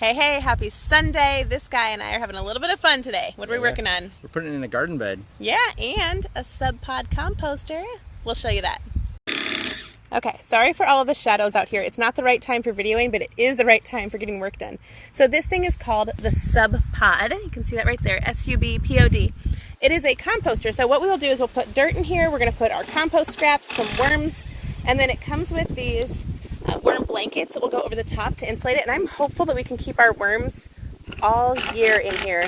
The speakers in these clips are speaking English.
Hey, happy Sunday. This guy and I are having a little bit of fun today. What are we working on? We're putting it in a garden bed. Yeah, and a Subpod composter. We'll show you that. Okay, sorry for all of the shadows out here. It's not the right time for videoing, but it is the right time for getting work done. So this thing is called the Subpod. You can see that right there, S-U-B-P-O-D. It is a composter. So what we will do is we'll put dirt in here. We're going to put our compost scraps, some worms, and then it comes with these worm blankets that will go over the top to insulate it. And I'm hopeful that we can keep our worms all year in here.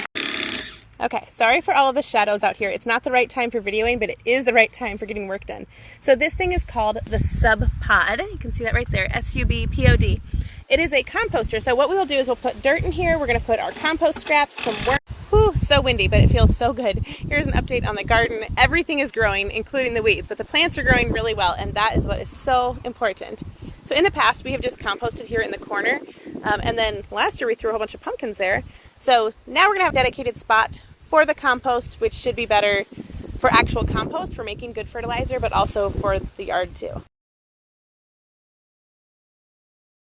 Okay, sorry for all of the shadows out here. It's not the right time for videoing, but it is the right time for getting work done. So this thing is called the Subpod. You can see that right there, S-U-B-P-O-D. It is a composter. So what we will do is we'll put dirt in here. We're going to put our compost scraps, some worms. Whew, so windy, but it feels so good. Here's an update on the garden. Everything is growing, including the weeds, but the plants are growing really well, and that is what is so important. So in the past, we have just composted here in the corner, and then last year we threw a whole bunch of pumpkins there. So now we're going to have a dedicated spot for the compost, which should be better for actual compost, for making good fertilizer, but also for the yard too.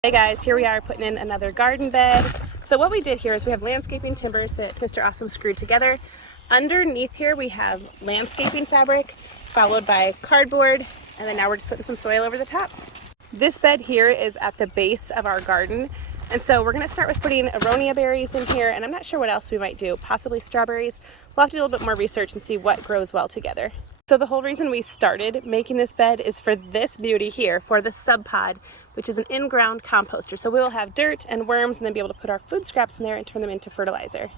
Hey guys, here we are putting in another garden bed. So what we did here is we have landscaping timbers that Mr. Awesome screwed together. Underneath here we have landscaping fabric, followed by cardboard, and then now we're just putting some soil over the top. This bed here is at the base of our garden, and so we're going to start with putting aronia berries in here, and I'm not sure what else we might do, possibly strawberries. We'll have to do a little bit more research and see what grows well together. So the whole reason we started making this bed is for this beauty here, for the Subpod, which is an in-ground composter. So we will have dirt and worms and then be able to put our food scraps in there and turn them into fertilizer.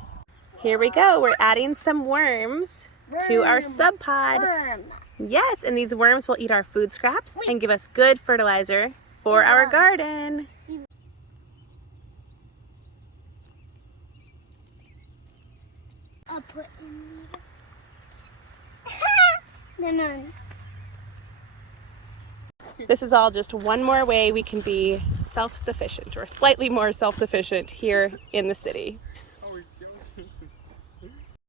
Here we go. We're adding some worms to our Subpod. Yes, and these worms will eat our food scraps and give us good fertilizer for our garden. I'll put in This is all just one more way we can be self-sufficient, or slightly more self-sufficient here in the city.